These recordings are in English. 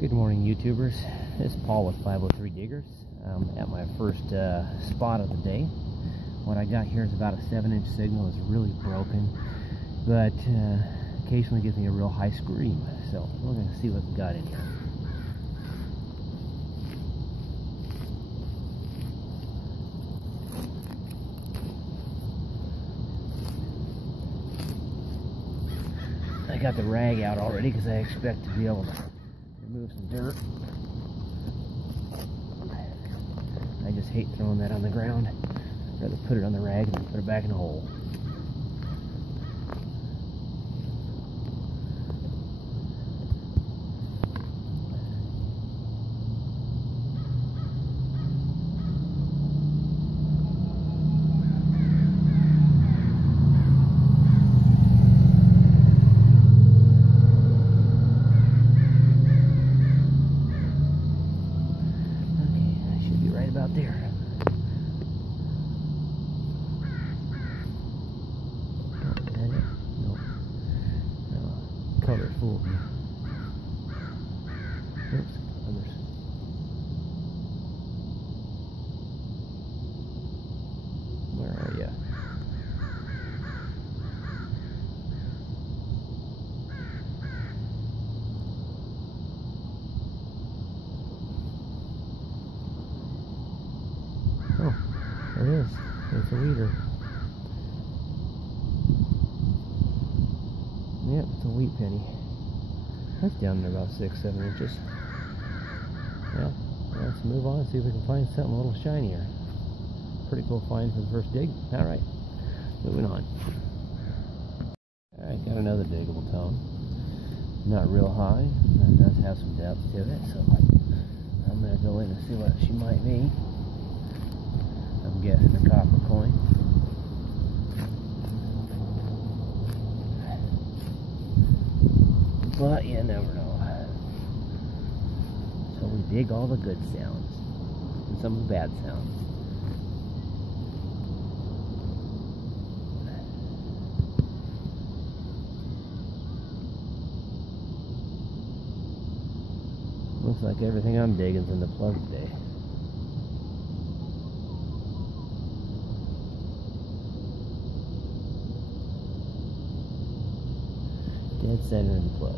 Good morning, YouTubers. This is Paul with 503 Diggers. At my first spot of the day. What I got here is about a 7-inch signal. It's really broken, but occasionally gives me a real high scream. So we're going to see what we got in here. I got the rag out already because I expect to be able to remove some dirt. I just hate throwing that on the ground. I'd rather put it on the rag and then put it back in the hole. About there. No. Color fooled me. Oops, others. Where are ya? Oh, there it is. It's a leader. Yep, it's a wheat penny. That's down there about 6-7 inches. Yeah, let's move on and see if we can find something a little shinier. Pretty cool find for the first dig. Alright, moving on. Alright, got another diggable tone. Not real high. That does have some depth to it, so I'm going to go in and see what she might be. I'm guessing a copper coin. But you never know. So we dig all the good sounds and some of the bad sounds. Looks like everything I'm digging's in the plug today. Dead center in the plug.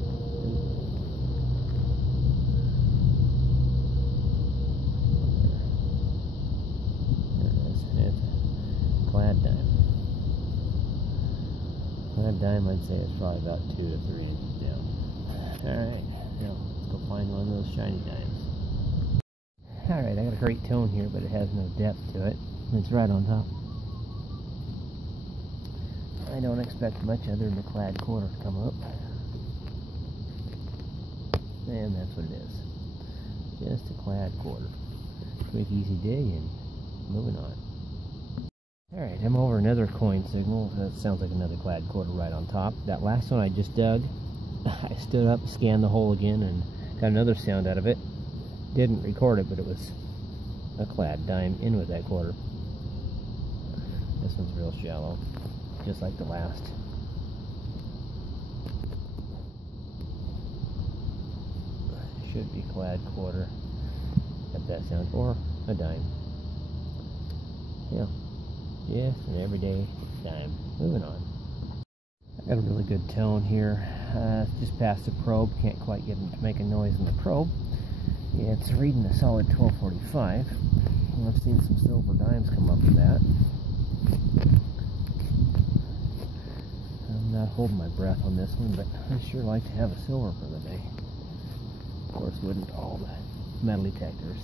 There it is. It's a clad dime. Clad dime, I'd say it's probably about 2 to 3 inches down. Alright, now let's go find one of those shiny dimes. Alright, I got a great tone here, but it has no depth to it. It's right on top. I don't expect much other than the clad quarter to come up. And that's what it is. Just a clad quarter. Quick, easy dig, and moving on. Alright, I'm over another coin signal. That sounds like another clad quarter right on top. That last one I just dug, I stood up, scanned the hole again, and got another sound out of it. Didn't record it, but it was a clad dime in with that quarter. This one's real shallow, just like the last. Should be clad quarter. Got that sound, or a dime. Yeah, yes, an everyday dime. Moving on. I got a really good tone here. Just past the probe. Can't quite get it to make a noise in the probe. Yeah, it's reading a solid 1245. And I've seen some silver dimes come up with that. I'm not holding my breath on this one, but I'd sure like to have a silver for the day. Of course, wouldn't all the metal detectors.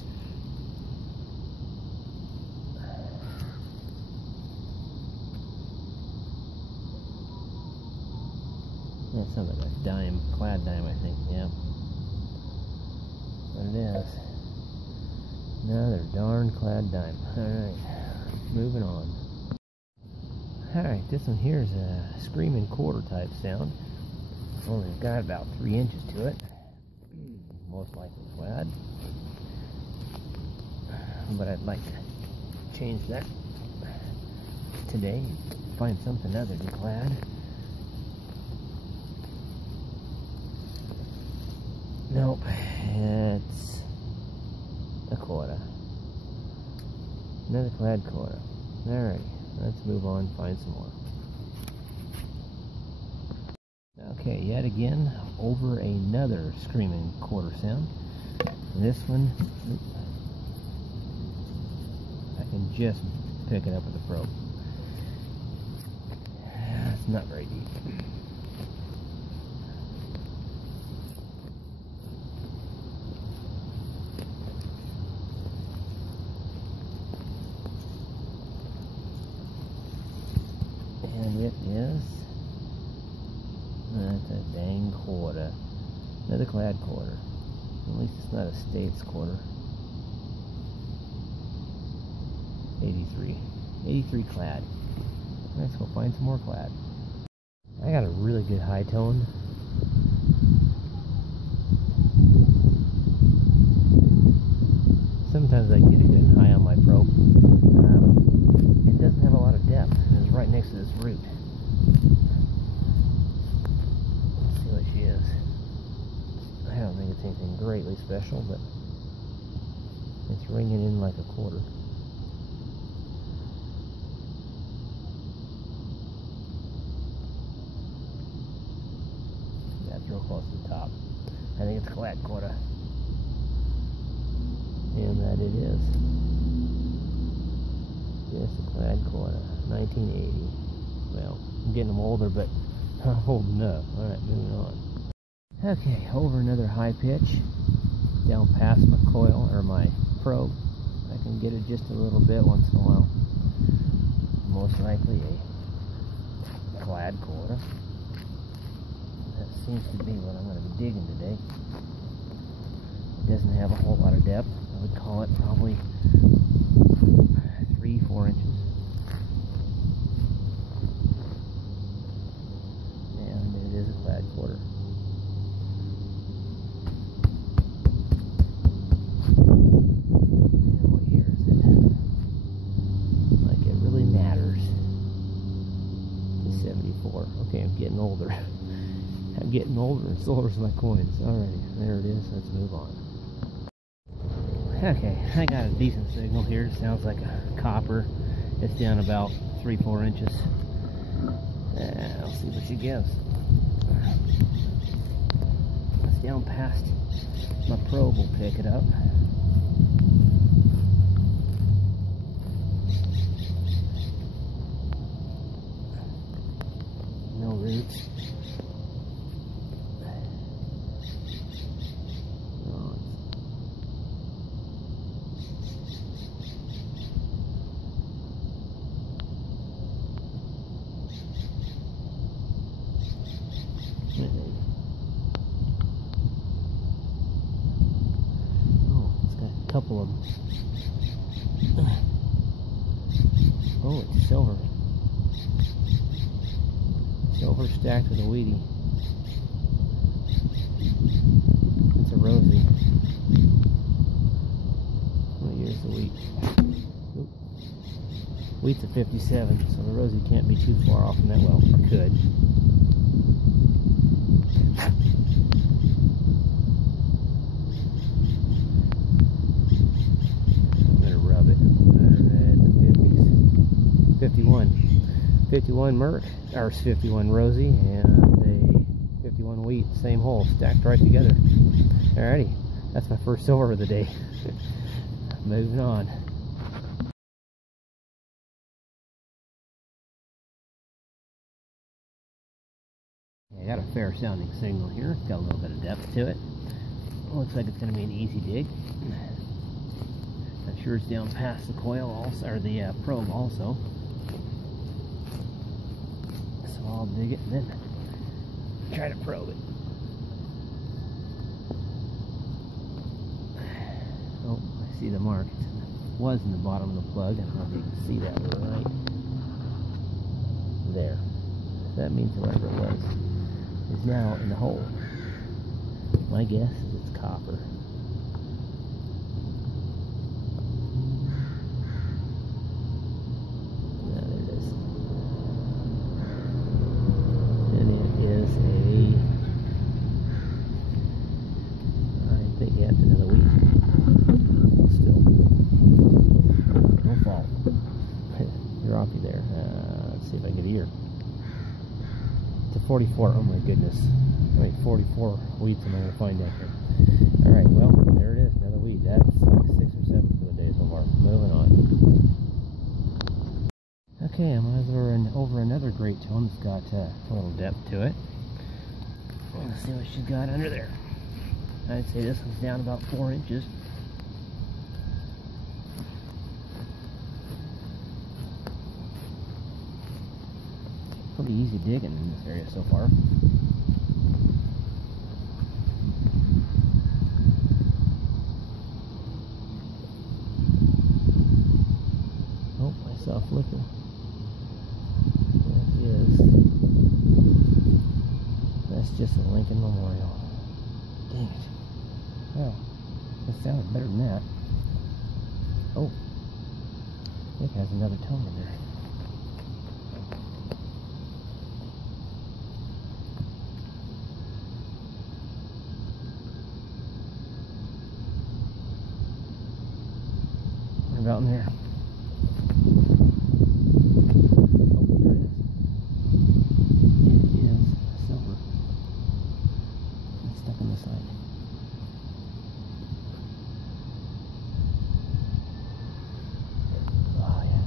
That sounds like a dime, clad dime, I think. Yeah. But it is. Another darn clad dime. Alright, moving on. Alright, this one here is a screaming quarter type sound. Only got about 3 inches to it. Most likely clad. But I'd like to change that today. Find something other than clad. Nope. Another clad quarter. Alright, let's move on, find some more. Okay, yet again, over another screaming quarter sound. This one, I can just pick it up with a probe. It's not very deep. And it is, that's a dang quarter. Another clad quarter. At least it's not a States quarter. 83. 83 clad. Let's go find some more clad. I got a really good high tone. Sometimes I get a good high on my probe. It doesn't have a lot of depth. It's right next to this root. Let's see what she is. I don't think it's anything greatly special, but it's ringing in like a quarter. That's real close to the top. I think it's clad quarter. And that it is. Yes, a clad quarter. 1980. Well, I'm getting them older, but not old enough. Alright, moving on. Okay, over another high pitch. Down past my coil, or my probe. I can get it just a little bit once in a while. Most likely a clad quarter. That seems to be what I'm going to be digging today. It doesn't have a whole lot of depth. I would call it probably 3-4 inches. And it is a clad quarter. And what year is it? Like it really matters. It's 74. Okay, I'm getting older. I'm getting older, and so are my coins. Alrighty, there it is. Let's move on. Okay, I got a decent signal here. It sounds like a copper. It's down about 3-4 inches. I'll see what she gives. It's down past my probe. Will pick it up. No roots. Oh, it's got a couple of them. Oh, it's silver. Silver stacked with a wheatie. It's a rosy. What year's the wheat? Oop. Wheat's a 57, so the rosy can't be too far off from that. Well, it could. I'm gonna rub it. It's a 50s. 51 Merc, or 51 Rosy, and a 51 Wheat, same hole, stacked right together. Alrighty, that's my first silver of the day. Moving on. I got a fair sounding signal here, got a little bit of depth to it. Looks like it's going to be an easy dig. I'm sure it's down past the coil also, or the probe also. So I'll dig it and then try to probe it. Oh, I see the mark. It was in the bottom of the plug. I don't know if you can see that right there. That means whatever it was is now in the hole. My guess is it's copper. Yeah, there it is. And it is a, I think that's another wheat. Still. No fault. 44, oh my goodness. How many 44 weeds am I going to find out here? Alright, well, there it is, another weed. That's like 6 or 7 for the day so far. Moving on. Okay, I'm over another great tone that's got a little depth to it. Let's see what she's got under there. I'd say this one's down about 4 inches. Pretty easy digging in this area so far. Oh, I saw a flicker. That is. That's just a Lincoln Memorial. Dang it. Well, that sounded better than that. Oh, it has another tone in there. What about in there? Oh, there it is. It is silver. It's stuck on the side. Oh yeah.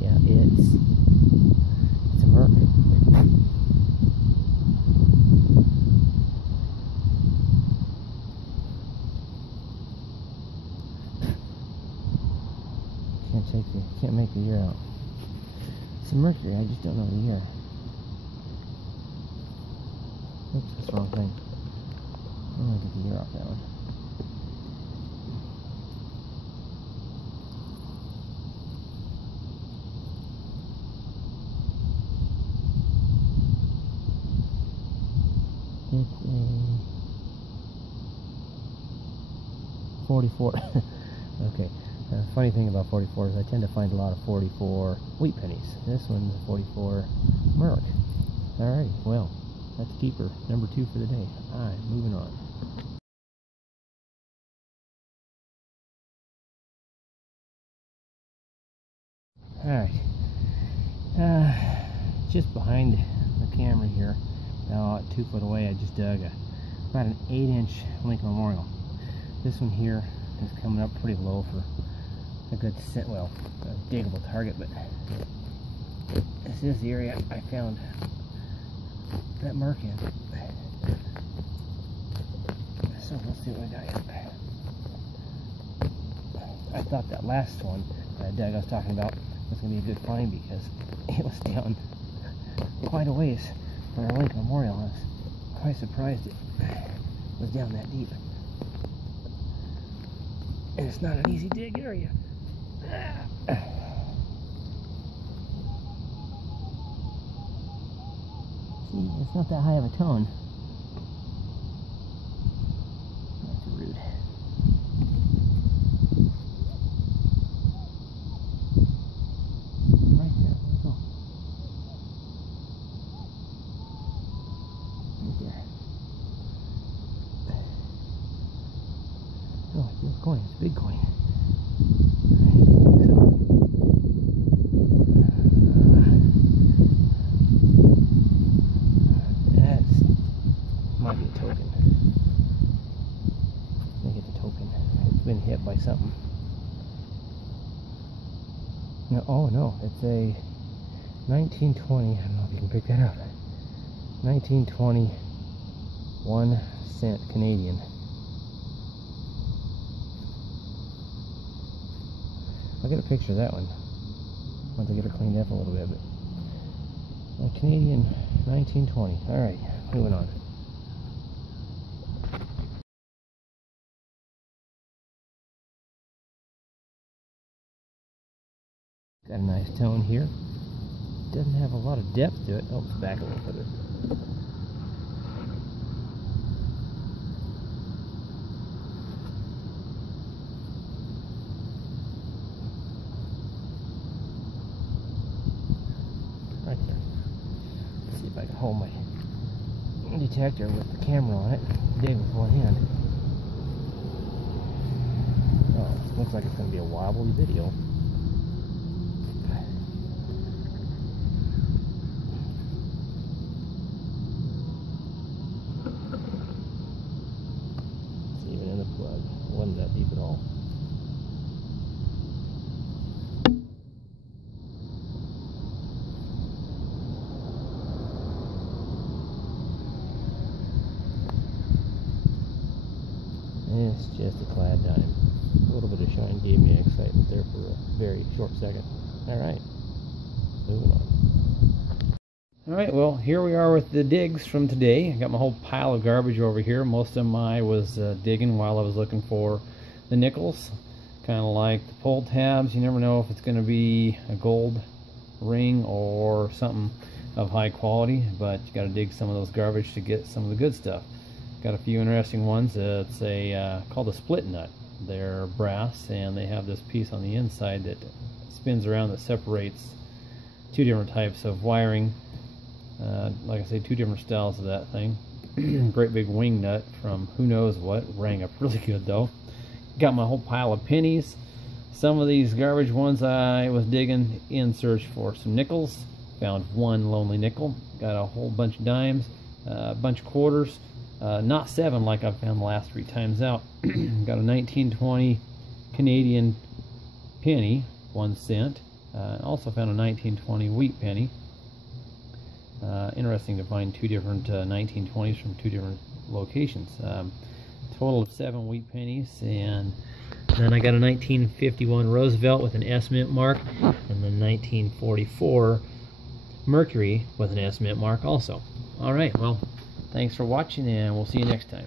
Yeah, it's a merc. Can't make the year out. It's a mercury, I just don't know the year. Oops, that's the wrong thing. I'm gonna get the year off that one. It's a 44. Okay. Funny thing about 44 is I tend to find a lot of 44 wheat pennies. This one's a 44 Merc. Alright, well, that's keeper number 2 for the day. Alright, moving on. Alright. Just behind the camera here, about 2 foot away, I just dug about an 8-inch Lincoln Memorial. This one here is coming up pretty low for a good a diggable target, but this is the area I found that mark in. So let's see what we got here. I thought that last one that I dug I was talking about was going to be a good find because it was down quite a ways for a Lincoln Memorial. I was quite surprised it was down that deep. And it's not an easy dig area. See, it's not that high of a tone. That's rude. Right there, where'd it go? Right there. Oh, it's a coin, it's a big coin. Might be a token. I think it's a token. It's been hit by something. No, oh no, it's a 1920. I don't know if you can pick that up. 1920 1 cent Canadian. I'll get a picture of that one once I get her cleaned up a little bit. But a Canadian 1920. All right, moving on. Got a nice tone here. Doesn't have a lot of depth to it. Oh, it's back a little further. Right there. Let's see if I can hold my detector with the camera on it. Dig with one hand. Oh, looks like it's going to be a wobbly video. bug. It wasn't that deep at all. It's just a clad dime. A little bit of shine gave me excitement there for a very short second. Alright, moving on. Alright, well, here we are with the digs from today. I got my whole pile of garbage over here. Most of them I was digging while I was looking for the nickels. Kind of like the pull tabs. You never know if it's going to be a gold ring or something of high quality, but you got to dig some of those garbage to get some of the good stuff. Got a few interesting ones. It's called a split nut. They're brass, and they have this piece on the inside that spins around that separates two different types of wiring. Like I say, two different styles of that thing. Great big wing nut from who knows what. Rang up really good though. Got my whole pile of pennies. Some of these garbage ones I was digging in search for some nickels. Found one lonely nickel. Got a whole bunch of dimes, a bunch of quarters. Not 7 like I've found the last 3 times out. Got a 1920 Canadian penny, 1 cent. Also found a 1920 wheat penny. Interesting to find 2 different 1920s from 2 different locations. Total of 7 wheat pennies, and then I got a 1951 Roosevelt with an S mint mark, and the 1944 Mercury with an S mint mark also. Alright, well, thanks for watching, and we'll see you next time.